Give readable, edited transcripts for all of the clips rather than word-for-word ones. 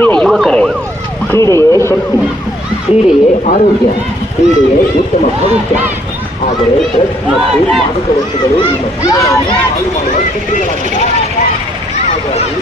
ಪ್ರಿಯ ಯುವಕರೇ, ಕ್ರೀಡೆಯೇ ಶಕ್ತಿ, ಕ್ರೀಡೆಯೇ ಆರೋಗ್ಯ, ಕ್ರೀಡೆಯೇ ಉತ್ತಮ ಭವಿಷ್ಯ. ಆದರೆ ಡ್ರಗ್ಸ್ ಮತ್ತು ಮಾದಕ ವಸ್ತುಗಳು ನಿಮ್ಮ ಜೀವನವನ್ನು ಹಾಳು ಮಾಡುವ ಶಕ್ತಿಗಳಾಗಿವೆ. ಹಾಗಾಗಿ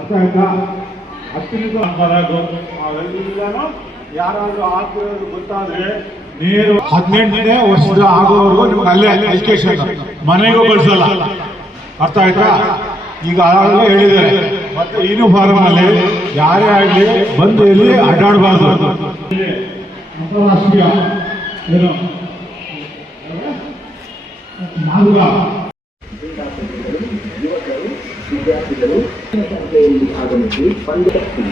ಅರ್ಥ ಆಯ್ತಾ? ಹತ್ತನಿಂದ ಬರೋದು ಅವೆಲ್ಲನೂ ಯಾರಾದ್ರೂ ಆಗ್ತಿರೋದು ಗೊತ್ತಾದ್ರೆ ನೇರ 18ನೇ ವರ್ಷದ ಆಗೋವರೆಗೂ ನಿಮ್ಗೆ ಅಲ್ಲೇ ಎಜುಕೇಶನ್, ಮನೆಗೂ ಕಳಿಸಲ್ಲ. ಅರ್ಥ ಆಯ್ತಾ? ಈಗ ಆಗಲೇ ಹೇಳಿದ್ದಾರೆ. ಮತ್ತೆ ಯೂನಿಫಾರ್ಮ್ ಅಲ್ಲಿ ಯಾರೇ ಆಗಲಿ ಬಂದು ಇಲ್ಲಿ ಅಡ್ಡಾಡಬಾರ್ದು. ಅಂತಾರಾಷ್ಟ್ರೀಯ ಏನು ನಾಲ್ಕ ಯುವಕರು, ವಿದ್ಯಾರ್ಥಿಗಳು ಸಂಖ್ಯೆಯಲ್ಲಿ ಆಗಮಿಸಿ ಪಂದ್ಯಕ್ಕೆ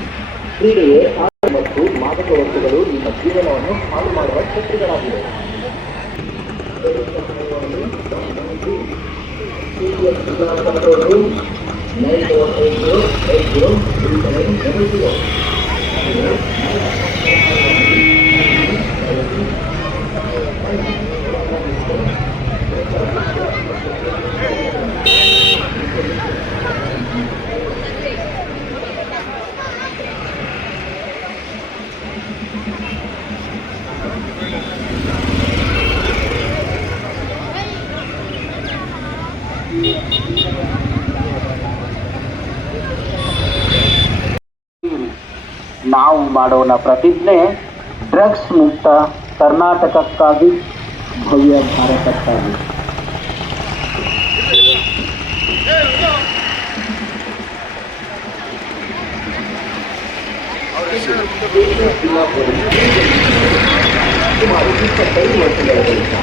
ಕ್ರೀಡೆಯೇ ಮತ್ತು ಮಾದಕ ವಸ್ತುಗಳು ನಿಮ್ಮ ಜೀವನವನ್ನು ಹಾಳು ಮಾಡುವ ಶಕ್ತಿಗಳಾಗಿವೆ. ನಾವು ಮಾಡೋಣ ಪ್ರತಿಜ್ಞೆ, ಡ್ರಗ್ಸ್ ಮುಕ್ತ ಕರ್ನಾಟಕಕ್ಕಾಗಿ, ಭವ್ಯ ಭಾರತಕ್ಕಾಗಿ. ಸುಮಾರು 25 ವರ್ಷಗಳ ಬಳಿಕ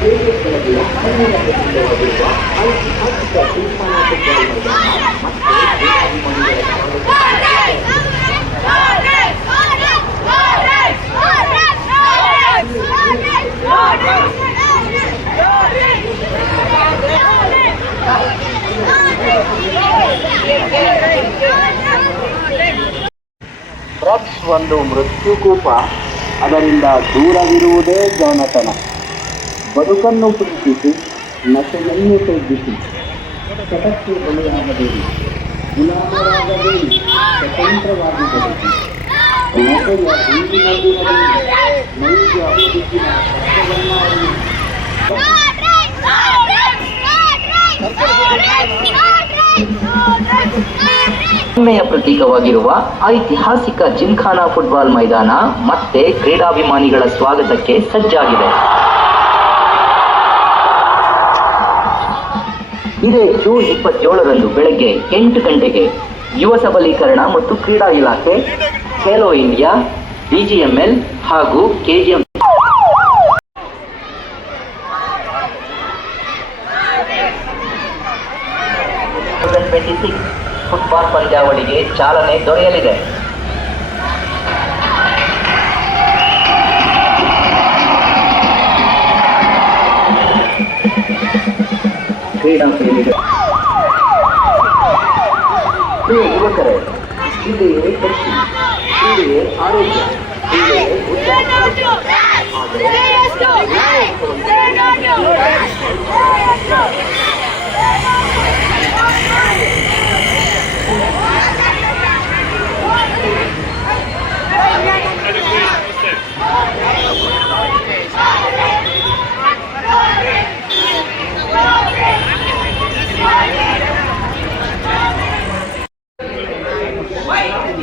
ದೇಶದೊಳಗಿನ ಐತಿಹಾಸಿಕ ತೀರ್ಮಾನ ಡ್ರಗ್ಸ್ ಒಂದು ಮೃತ್ಯುಕೂಪ, ಅದರಿಂದ ದೂರವಿರುವುದೇ ಜಾಣತನ. ಬದುಕನ್ನು ಪ್ರೀತಿಸಿ, ನಶೆಯನ್ನು ತಗ್ಗಿಸಿ, ಚಟಕ್ಕೆ ಬಲಿಯಾಗಬೇಡಿ, ಗುಲಾಮರಾಗಬೇಡಿ, ಸ್ವತಂತ್ರವಾಗಿ ಬದುಕಿ. ನಶೆಯ ಹಿಂದಿನಲ್ಲಿರಬೇಡಿ, ನೈಜ ಬದುಕಿನ ಸತ್ಯವನ್ನಾಗಿ. ಹೆಮ್ಮೆಯ ಪ್ರತೀಕವಾಗಿರುವ ಐತಿಹಾಸಿಕ ಜಿಮ್ಖಾನಾ ಫುಟ್ಬಾಲ್ ಮೈದಾನ ಮತ್ತೆ ಕ್ರೀಡಾಭಿಮಾನಿಗಳ ಸ್ವಾಗತಕ್ಕೆ ಸಜ್ಜಾಗಿದೆ. ಇದೇ ಜೂನ್ 27ರಂದು ಬೆಳಗ್ಗೆ 8 ಗಂಟೆಗೆ ಯುವ ಸಬಲೀಕರಣ ಮತ್ತು ಕ್ರೀಡಾ ಇಲಾಖೆ, ಖೇಲೋ ಇಂಡಿಯಾ, ಬಿಜಿಎಂಎಲ್ ಹಾಗೂ ಕೆಜಿಎಂ ಫುಟ್ಬಾಲ್ ಪಂದ್ಯಾವಳಿಗೆ ಚಾಲನೆ ದೊರೆಯಲಿದೆ. ಕ್ರೀಡಾ ಪ್ರೇಮಿಗಳು, ಪ್ರಿಯ ಯುವಕರೇ, ಕ್ರೀಡೆಯೇ ಶಕ್ತಿ, ಕ್ರೀಡೆಯೇ ಆರೋಗ್ಯ, ಕ್ರೀಡೆಯೇ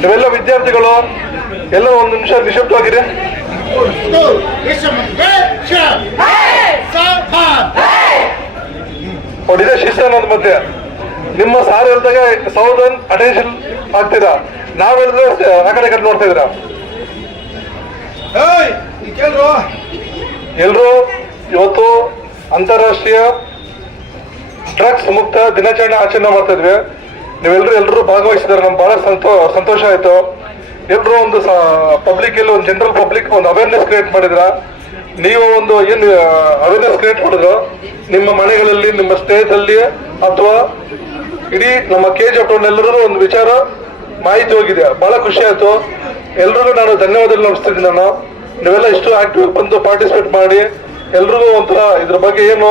ನೀವೆಲ್ಲ ವಿದ್ಯಾರ್ಥಿಗಳು ಎಲ್ಲ ಒಂದು ನಿಮಿಷ ನಿಶಬ್ದವಾಗಿದೆ. ನೋಡಿದೆ ಶಿಸ್ತು ಅನ್ನೋದು ಮಧ್ಯೆ ನಿಮ್ಮ ಸಾರ್ ಹೇಳ್ದಾಗ ಸೌದನ್ ಅಟೆನ್ಷನ್ ಆಗ್ತೀರಾ, ನಾವ್ ಹೇಳಿದ್ರೆ ಆ ಕಡೆ ಕಡೆ ನೋಡ್ತಾ ಇದ್ದೀರಾ. ಎಲ್ರು ಇವತ್ತು ಅಂತಾರಾಷ್ಟ್ರೀಯ ಡ್ರಗ್ಸ್ ಮುಕ್ತ ದಿನಾಚರಣೆ ಆಚರಣೆ ಮಾಡ್ತಾ ಇದ್ವಿ. ಎಲ್ಲರೂ ಭಾಗವಹಿಸಿದ್ದಾರೆ. ನಮ್ಗೆ ಬಹಳ ಸಂತೋಷ ಆಯ್ತು. ಎಲ್ಲರೂ ಒಂದು ಪಬ್ಲಿಕ್ ಅಲ್ಲಿ ಒಂದು ಜನರಲ್ ಪಬ್ಲಿಕ್ ಒಂದು ಅವೇರ್ನೆಸ್ ಕ್ರಿಯೇಟ್ ಮಾಡಿದ್ರ. ನೀವು ಒಂದು ಏನು ಅವೇರ್ನೆಸ್ ಕ್ರಿಯೇಟ್ ಮಾಡಿದ್ರು ನಿಮ್ಮ ಮನೆಗಳಲ್ಲಿ, ನಿಮ್ಮ ಸ್ನೇಹಿತರಲ್ಲಿ ಅಥವಾ ಇಡೀ ನಮ್ಮ KGF ಎಲ್ಲರಿಗೂ ಒಂದು ವಿಚಾರ ಮಾಹಿತಿ ಹೋಗಿದೆ. ಬಹಳ ಖುಷಿ ಆಯ್ತು. ಎಲ್ರಿಗೂ ನಾನು ಧನ್ಯವಾದಗಳು ನಡೆಸ್ತಿದ್ದೀನಿ. ನಾನು ನೀವೆಲ್ಲ ಇಷ್ಟು ಆಕ್ಟಿವ್ ಬಂದು ಪಾರ್ಟಿಸಿಪೇಟ್ ಮಾಡಿ ಎಲ್ರಿಗೂ ಒಂಥರ ಇದ್ರ ಬಗ್ಗೆ ಏನು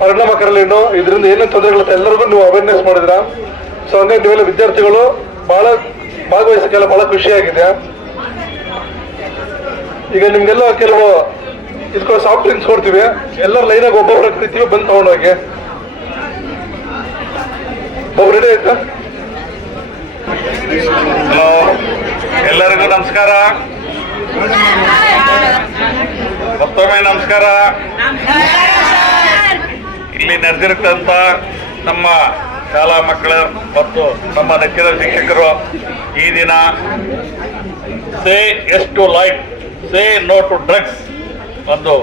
ಪರಿಣಾಮಕಾರಿನೋ ಇದರಿಂದ ಏನೇನು ತೊಂದರೆಗಳು ಎಲ್ಲರಿಗೂ ನೀವು ಅವೇರ್ನೆಸ್ ಮಾಡಿದ್ರ. ಸೊ ಹಂಗಾಗಿ ನೀವೆಲ್ಲ ವಿದ್ಯಾರ್ಥಿಗಳು ಬಹಳ ಭಾಗವಹಿಸಕ್ಕೆಲ್ಲ ಬಹಳ ಖುಷಿಯಾಗಿದೆ. ಈಗ ನಿಮ್ಗೆಲ್ಲ ಕೆಲವು ಇದಕ್ಕೆ ಸಾಫ್ಟ್ ಡ್ರಿಂಕ್ಸ್ ಕೊಡ್ತೀವಿ. ಎಲ್ಲರೂ ಲೈನಾಗಿ ಒಬ್ಬೊಬ್ಬರು ಕರಿತೀವಿ, ಬಂದು ತಗೊಂಡೋಗಿ. ಒಬ್ಬ ರೆಡಿ ಆಯ್ತಾ? ಹಲೋ, ಎಲ್ಲರಿಗೂ ನಮಸ್ಕಾರ. ಮತ್ತೊಮ್ಮೆ ನಮಸ್ಕಾರ. ಇಲ್ಲಿ ನೆರೆದಿರ್ತಂತ ನಮ್ಮ ಶಾಲಾ ಮಕ್ಕಳು ಮತ್ತು ನಮ್ಮ ನೆಚ್ಚಿನ ಶಿಕ್ಷಕರು ಈ ದಿನ say yes to life, say no to drugs ಒಂದು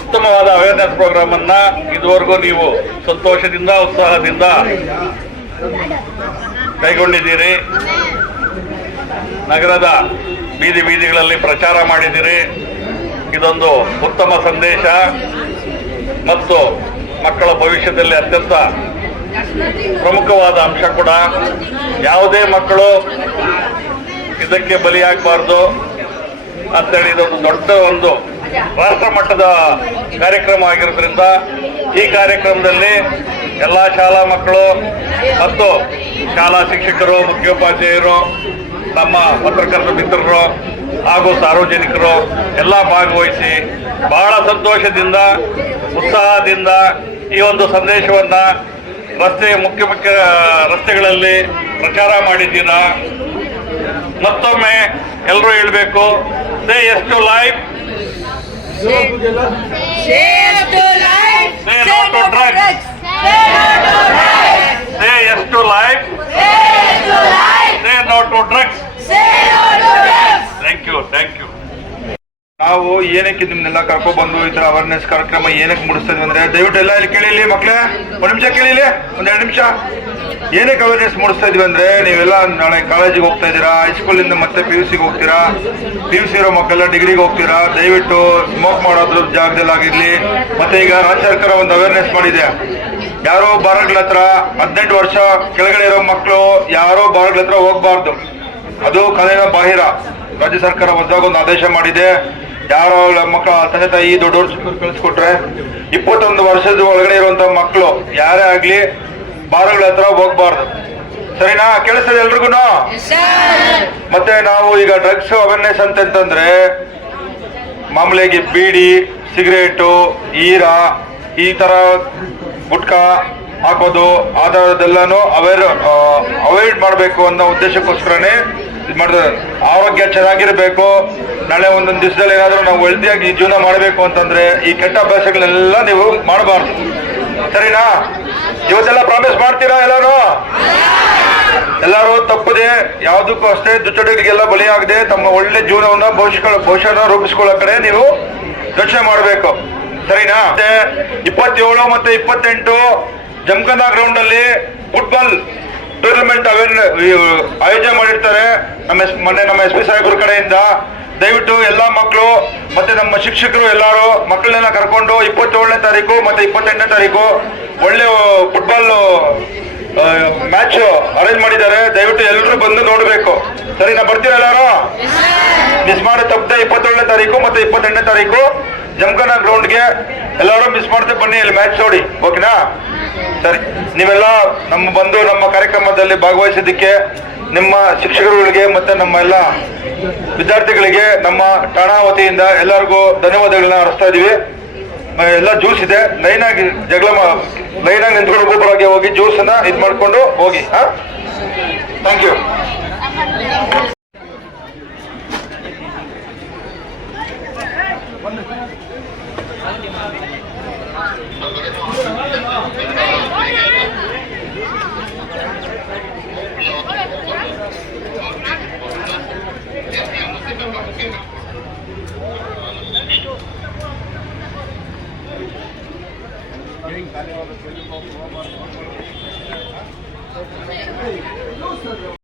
ಉತ್ತಮವಾದ ಅವೇರ್ನೆಸ್ ಪ್ರೋಗ್ರಾಮ್ ಅನ್ನ ಇದುವರೆಗೂ ನೀವು ಸಂತೋಷದಿಂದ ಉತ್ಸಾಹದಿಂದ ಕೈಗೊಂಡಿದ್ದೀರಿ. ನಗರದ ಬೀದಿಗಳಲ್ಲಿ ಪ್ರಚಾರ ಮಾಡಿದ್ದೀರಿ. ಇದೊಂದು ಉತ್ತಮ ಸಂದೇಶ ಮತ್ತು ಮಕ್ಕಳ ಭವಿಷ್ಯದಲ್ಲಿ ಅತ್ಯಂತ ಪ್ರಮುಖವಾದ ಅಂಶ ಕೂಡ. ಯಾವುದೇ ಮಕ್ಕಳು ಇದಕ್ಕೆ ಬಲಿಯಾಗಬಾರ್ದು ಅಂತೇಳಿ ಇದೊಂದು ದೊಡ್ಡ ಒಂದು ರಾಷ್ಟ್ರ ಮಟ್ಟದ ಕಾರ್ಯಕ್ರಮ ಆಗಿರೋದ್ರಿಂದ ಈ ಕಾರ್ಯಕ್ರಮದಲ್ಲಿ ಎಲ್ಲ ಶಾಲಾ ಮಕ್ಕಳು ಮತ್ತು ಶಾಲಾ ಶಿಕ್ಷಕರು, ಮುಖ್ಯೋಪಾಧ್ಯಾಯರು, ನಮ್ಮ ಪತ್ರಕರ್ತ ಮಿತ್ರರು ಹಾಗೂ ಸಾರ್ವಜನಿಕರು ಎಲ್ಲ ಭಾಗವಹಿಸಿ ಬಹಳ ಸಂತೋಷದಿಂದ ಉತ್ಸಾಹದಿಂದ ಈ ಒಂದು ಸಂದೇಶವನ್ನ ಮುಖ್ಯ ರಸ್ತೆಗಳಲ್ಲಿ ಪ್ರಚಾರ ಮಾಡಿದ್ದೀರಾ. ಮತ್ತೊಮ್ಮೆ ಎಲ್ಲರೂ ಹೇಳಬೇಕು, say yes to life, say no to drugs, say yes to life, say no to drugs. Thank you. ನಾವು ಏನಕ್ಕೆ ನಿಮ್ನೆಲ್ಲ ಕರ್ಕೊಂಡ್ ಬಂದು ಈ ತರ ಅವೇರ್ನೆಸ್ ಕಾರ್ಯಕ್ರಮ ಏನಕ್ಕೆ ಮೂಡಿಸ್ತಾ ಇದ್ವಿ ಅಂದ್ರೆ, ದಯವಿಟ್ಟು ಎಲ್ಲ ಇಲ್ಲಿ ಕೇಳಿಲಿ ಮಕ್ಳೇ, ಒಂದ್ ನಿಮಿಷ ಕೇಳಿಲಿ, ಒಂದೆರಡು ನಿಮಿಷ. ಏನಕ್ಕೆ ಅವೇರ್ನೆಸ್ ಮೂಡಿಸ್ತಾ ಇದ್ವಿ ಅಂದ್ರೆ, ನೀವೆಲ್ಲ ನಾಳೆ ಕಾಲೇಜಿಗೆ ಹೋಗ್ತಾ ಇದ್ದೀರಾ, ಹೈಸ್ಕೂಲಿಂದ ಮತ್ತೆ PUC ಹೋಗ್ತೀರಾ, PUC ಇರೋ ಮಕ್ಕಳೆಲ್ಲ ಡಿಗ್ರಿಗೆ ಹೋಗ್ತೀರಾ. ದಯವಿಟ್ಟು ಸ್ಮೋಕ್ ಮಾಡೋದ್ರ ಜಾಗದಲ್ಲಾಗಿರ್ಲಿ. ಮತ್ತೆ ಈಗ ರಾಜ್ಯ ಸರ್ಕಾರ ಒಂದು ಅವೇರ್ನೆಸ್ ಮಾಡಿದೆ, ಯಾರೋ ಬಾರ್ಗಳ ಹತ್ರ 18 ವರ್ಷ ಕೆಳಗಡೆ ಇರೋ ಮಕ್ಕಳು ಯಾರೋ ಬಾರ್ಗಳ ಹತ್ರ ಹೋಗ್ಬಾರ್ದು, ಅದು ಕಾನೂನಿನ ಬಾಹಿರ. ರಾಜ್ಯ ಸರ್ಕಾರ ಹೊಸದಾಗ ಒಂದು ಆದೇಶ ಮಾಡಿದೆ, ಯಾರೋ ಮಕ್ಕಳ ತಂದೆ ತಾಯಿ ದೊಡ್ಡವ್ರು ಕಳಿಸ್ಕೊಟ್ರೆ 21 ವರ್ಷದ ಒಳಗಡೆ ಇರುವಂತ ಮಕ್ಕಳು ಯಾರೇ ಆಗ್ಲಿ ಬಾರ್ಗಳ ಹತ್ರ ಹೋಗ್ಬಾರ್ದು. ಸರಿನಾ? ಕೇಳಿಸ್ತದೆ ಎಲ್ರಿಗೂ? ಮತ್ತೆ ನಾವು ಈಗ ಡ್ರಗ್ಸ್ ಅವೇರ್ನೆಸ್ ಅಂತಂದ್ರೆ ಮಾಮೂಲಿಯಾಗಿ ಬೀಡಿ, ಸಿಗರೇಟು, ಈರಾ, ಈ ತರ ಗುಟ್ಕಾ ಹಾಕೋದು ಆಧಾರದೆಲ್ಲಾನು ಅವಾಯ್ಡ್ ಮಾಡಬೇಕು ಅನ್ನೋ ಉದ್ದೇಶಕ್ಕೋಸ್ಕರನೇ ಇದು ಮಾಡಿದ್ರೆ. ಆರೋಗ್ಯ ಚೆನ್ನಾಗಿರ್ಬೇಕು, ನಾಳೆ ಒಂದೊಂದು ದಿವಸದಲ್ಲಿ ಏನಾದರೂ ನಾವು ಹೆಲ್ದಿಯಾಗಿ ಜೀವನ ಮಾಡಬೇಕು ಅಂತಂದ್ರೆ ಈ ಕೆಟ್ಟ ಅಭ್ಯಾಸಗಳೆಲ್ಲ ನೀವು ಮಾಡಬಾರ್ದು. ಸರಿನಾ? ಇವತ್ತೆಲ್ಲ ಪ್ರಾಮಿಸ್ ಮಾಡ್ತೀರಾ ಎಲ್ಲರೂ ತಪ್ಪದೆ ಯಾವುದಕ್ಕೂ ಅಷ್ಟೇ ದುಶ್ಚಟಗಳಿಗೆಲ್ಲ ಬಲಿಯಾಗದೆ ತಮ್ಮ ಒಳ್ಳೆ ಜೀವನವನ್ನ ಭವಿಷ್ಯನ ರೂಪಿಸ್ಕೊಳ್ಳೋ ಕಡೆ ನೀವು ಯೋಚನೆ ಮಾಡಬೇಕು. ಸರಿನಾ? ಮತ್ತೆ 27 ಮತ್ತೆ 28 ಜಮಖಾನ ಗ್ರೌಂಡ್ ಅಲ್ಲಿ ಫುಟ್ಬಾಲ್ ಟೂರ್ನಮೆಂಟ್ ಆಯೋಜನೆ ಮಾಡಿರ್ತಾರೆ ನಮ್ಮ SP ಸಾಹೇಬ್ರ ಕಡೆಯಿಂದ. ದಯವಿಟ್ಟು ಎಲ್ಲಾ ಮಕ್ಕಳು ಮತ್ತೆ ನಮ್ಮ ಶಿಕ್ಷಕರು ಎಲ್ಲರೂ ಮಕ್ಕಳನ್ನೆಲ್ಲ ಕರ್ಕೊಂಡು 27ನೇ ತಾರೀಕು ಮತ್ತೆ 28ನೇ ತಾರೀಕು ಒಳ್ಳೆ ಫುಟ್ಬಾಲ್ ಮ್ಯಾಚ್ ಅರೇಂಜ್ ಮಾಡಿದ್ದಾರೆ. ದಯವಿಟ್ಟು ಎಲ್ಲರೂ ಬಂದು ನೋಡ್ಬೇಕು. ಸರಿ, ನಾ ಬರ್ತೀರಾ ಎಲ್ಲರೂ? ಮಿಸ್ ಮಾಡಿ ತಪ್ಪದೆ 27ನೇ ತಾರೀಕು ಮತ್ತೆ 28ನೇ ತಾರೀಕು ಜಮಖಾನ ಗ್ರೌಂಡ್ಗೆ ಎಲ್ಲರೂ ಮಿಸ್ ಮಾಡದೆ ಬನ್ನಿ, ಇಲ್ಲಿ ಮ್ಯಾಚ್ ನೋಡಿ. ಓಕೆನಾ? ಸರಿ, ನೀವೆಲ್ಲ ನಮ್ಮ ಕಾರ್ಯಕ್ರಮದಲ್ಲಿ ಭಾಗವಹಿಸಿದ್ದಕ್ಕೆ ನಿಮ್ಮ ಶಿಕ್ಷಕರುಗಳಿಗೆ ಮತ್ತೆ ನಮ್ಮ ಎಲ್ಲ ವಿದ್ಯಾರ್ಥಿಗಳಿಗೆ ನಮ್ಮ ಠಾಣಾ ವತಿಯಿಂದ ಎಲ್ಲರಿಗೂ ಧನ್ಯವಾದಗಳನ್ನ ಅರ್ಪಿಸ್ತಾ ಇದೀವಿ. ಎಲ್ಲ ಜ್ಯೂಸ್ ಇದೆ, ಲೈನಾಗಿ ನಿಂತ್ಕೊಂಡು ಒಬ್ಬೊಬ್ಬರಾಗಿ ಹೋಗಿ ಜ್ಯೂಸನ್ನ ಇದು ಮಾಡ್ಕೊಂಡು ಹೋಗಿ. Thank you.